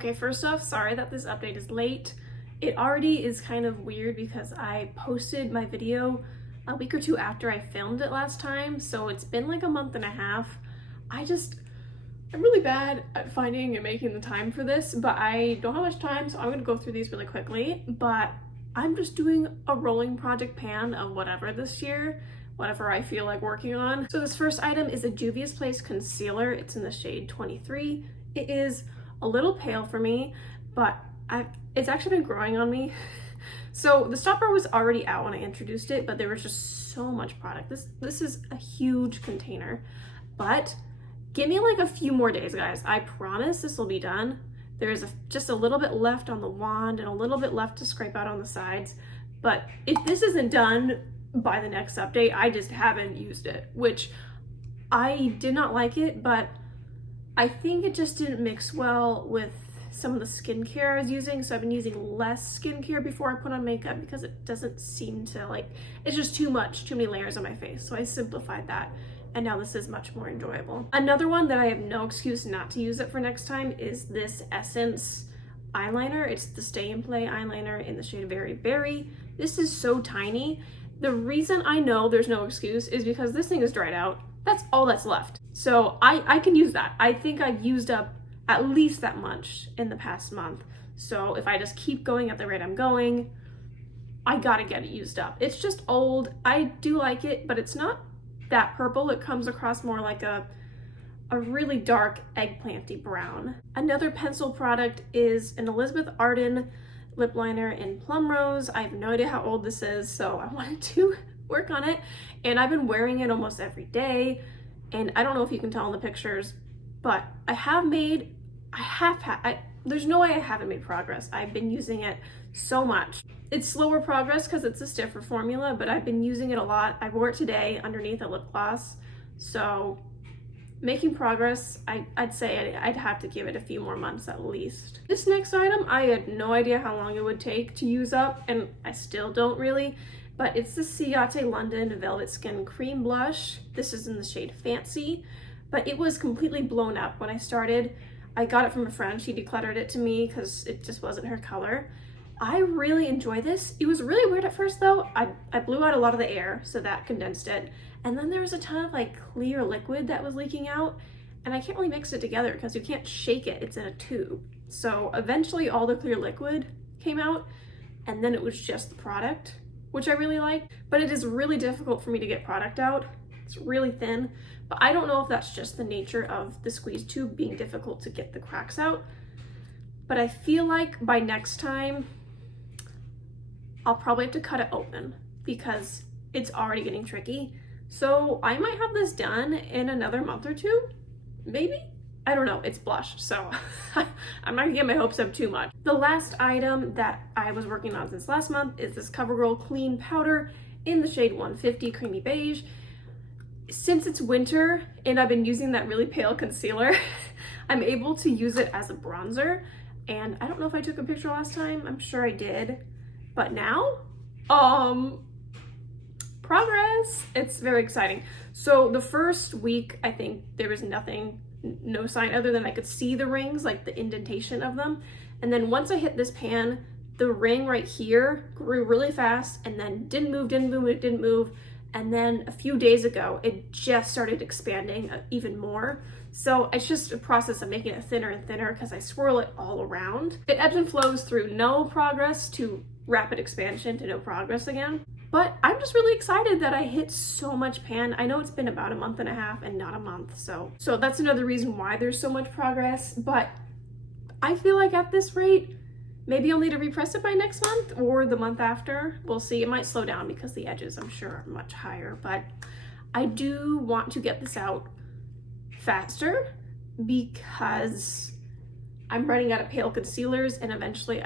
Okay, first off, sorry that this update is late. It already is kind of weird because I posted my video a week or two after I filmed it last time, so it's been like a month and a half. I'm really bad at finding and making the time for this, but I don't have much time, so I'm gonna go through these really quickly. But I'm just doing a rolling project pan of whatever this year, whatever I feel like working on. So this first item is a Juvia's Place concealer. It's in the shade 23. It is a little pale for me, but it's actually been growing on me. So the stopper was already out when I introduced it, but there was just so much product. This is a huge container, but give me like a few more days, guys. I promise this will be done. There's just a little bit left on the wand and a little bit left to scrape out on the sides. But if this isn't done by the next update, I just haven't used it, which I did not like it, but I think it just didn't mix well with some of the skincare I was using. So I've been using less skincare before I put on makeup because it doesn't seem to it's just too many layers on my face. So I simplified that. And now this is much more enjoyable. Another one that I have no excuse not to use it for next time is this Essence eyeliner. It's the Stay and Play eyeliner in the shade Very Berry. This is so tiny. The reason I know there's no excuse is because this thing is dried out. That's all that's left. So I can use that. I think I've used up at least that much in the past month. So if I just keep going at the rate I'm going, I gotta get it used up. It's just old. I do like it, but it's not that purple. It comes across more like a really dark eggplanty brown. Another pencil product is an Elizabeth Arden lip liner in Plum Rose. I have no idea how old this is, so I wanted to work on it, and I've been wearing it almost every day. And I don't know if you can tell in the pictures, but there's no way I haven't made progress. I've been using it so much. It's slower progress because it's a stiffer formula, but I've been using it a lot. I wore it today underneath a lip gloss. So making progress, I'd say I'd have to give it a few more months at least. This next item, I had no idea how long it would take to use up, and I still don't really, but it's the Ciate London Velvet Skin Cream Blush. This is in the shade Fancy, but it was completely blown up when I started. I got it from a friend. She decluttered it to me because it just wasn't her color. I really enjoy this. It was really weird at first though. I blew out a lot of the air, so that condensed it. And then there was a ton of clear liquid that was leaking out, and I can't really mix it together because you can't shake it. It's in a tube. So eventually all the clear liquid came out, and then it was just the product, which I really liked. But it is really difficult for me to get product out. It's really thin, but I don't know if that's just the nature of the squeeze tube being difficult to get the cracks out. But I feel like by next time, I'll probably have to cut it open because it's already getting tricky. So I might have this done in another month or two, maybe? I don't know, it's blush, so I'm not gonna get my hopes up too much. The last item that I was working on since last month is this CoverGirl Clean Powder in the shade 150 Creamy Beige. Since it's winter and I've been using that really pale concealer, I'm able to use it as a bronzer. And I don't know if I took a picture last time, I'm sure I did. But now, progress. It's very exciting. So the first week, I think there was no sign other than I could see the rings, like the indentation of them. And then once I hit this pan, the ring right here grew really fast and then didn't move. And then a few days ago, it just started expanding even more. So it's just a process of making it thinner and thinner because I swirl it all around. It ebbs and flows through no progress to rapid expansion to no progress again. But I'm just really excited that I hit so much pan. I know it's been about a month and a half and not a month. So that's another reason why there's so much progress. But I feel like at this rate, maybe I'll need to repress it by next month or the month after. We'll see. It might slow down because the edges, I'm sure, are much higher. But I do want to get this out faster because I'm running out of pale concealers, and eventually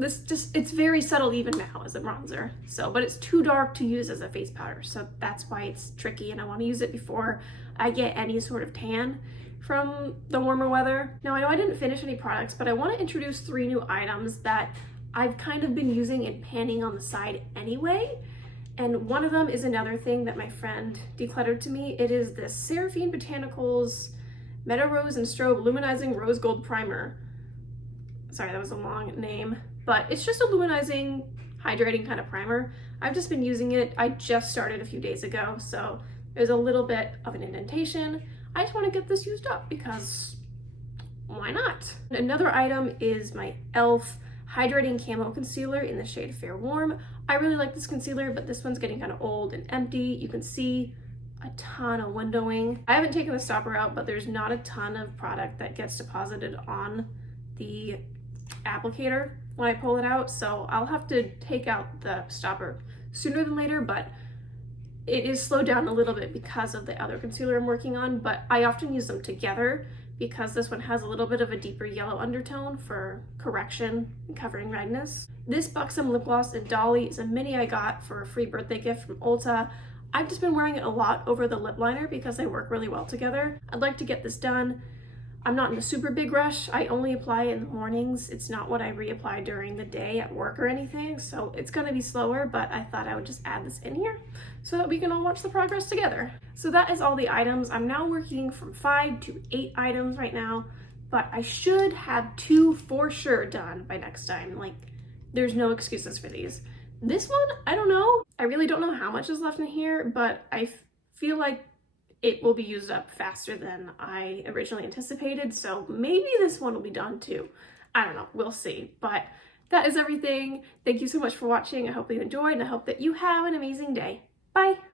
it's very subtle even now as a bronzer. but it's too dark to use as a face powder. So that's why it's tricky, and I want to use it before I get any sort of tan from the warmer weather. Now I know I didn't finish any products, but I want to introduce 3 new items that I've kind of been using and panning on the side anyway. And one of them is another thing that my friend decluttered to me. It is this Seraphine Botanicals Meadow Rose and Strobe Luminizing Rose Gold Primer. Sorry, that was a long name, but it's just a luminizing, hydrating kind of primer. I've just been using it. I just started a few days ago, so there's a little bit of an indentation. I just want to get this used up because why not? Another item is my e.l.f. Hydrating Camo Concealer in the shade Fair Warm. I really like this concealer, but this one's getting kind of old and empty. You can see a ton of windowing. I haven't taken the stopper out, but there's not a ton of product that gets deposited on the applicator when I pull it out, so I'll have to take out the stopper sooner than later, but it is slowed down a little bit because of the other concealer I'm working on, but I often use them together because this one has a little bit of a deeper yellow undertone for correction and covering redness. This Buxom lip gloss in Dolly is a mini I got for a free birthday gift from Ulta. I've just been wearing it a lot over the lip liner because they work really well together. I'd like to get this done. I'm not in a super big rush. I only apply it in the mornings. It's not what I reapply during the day at work or anything, so it's gonna be slower, but I thought I would just add this in here so that we can all watch the progress together. So that is all the items. I'm now working from 5 to 8 items right now, but I should have 2 for sure done by next time. Like, there's no excuses for these. This one, I don't know. I really don't know how much is left in here, but I feel like it will be used up faster than I originally anticipated, so maybe this one will be done too. I don't know, we'll see. But that is everything. Thank you so much for watching. I hope you enjoyed, and I hope that you have an amazing day. Bye!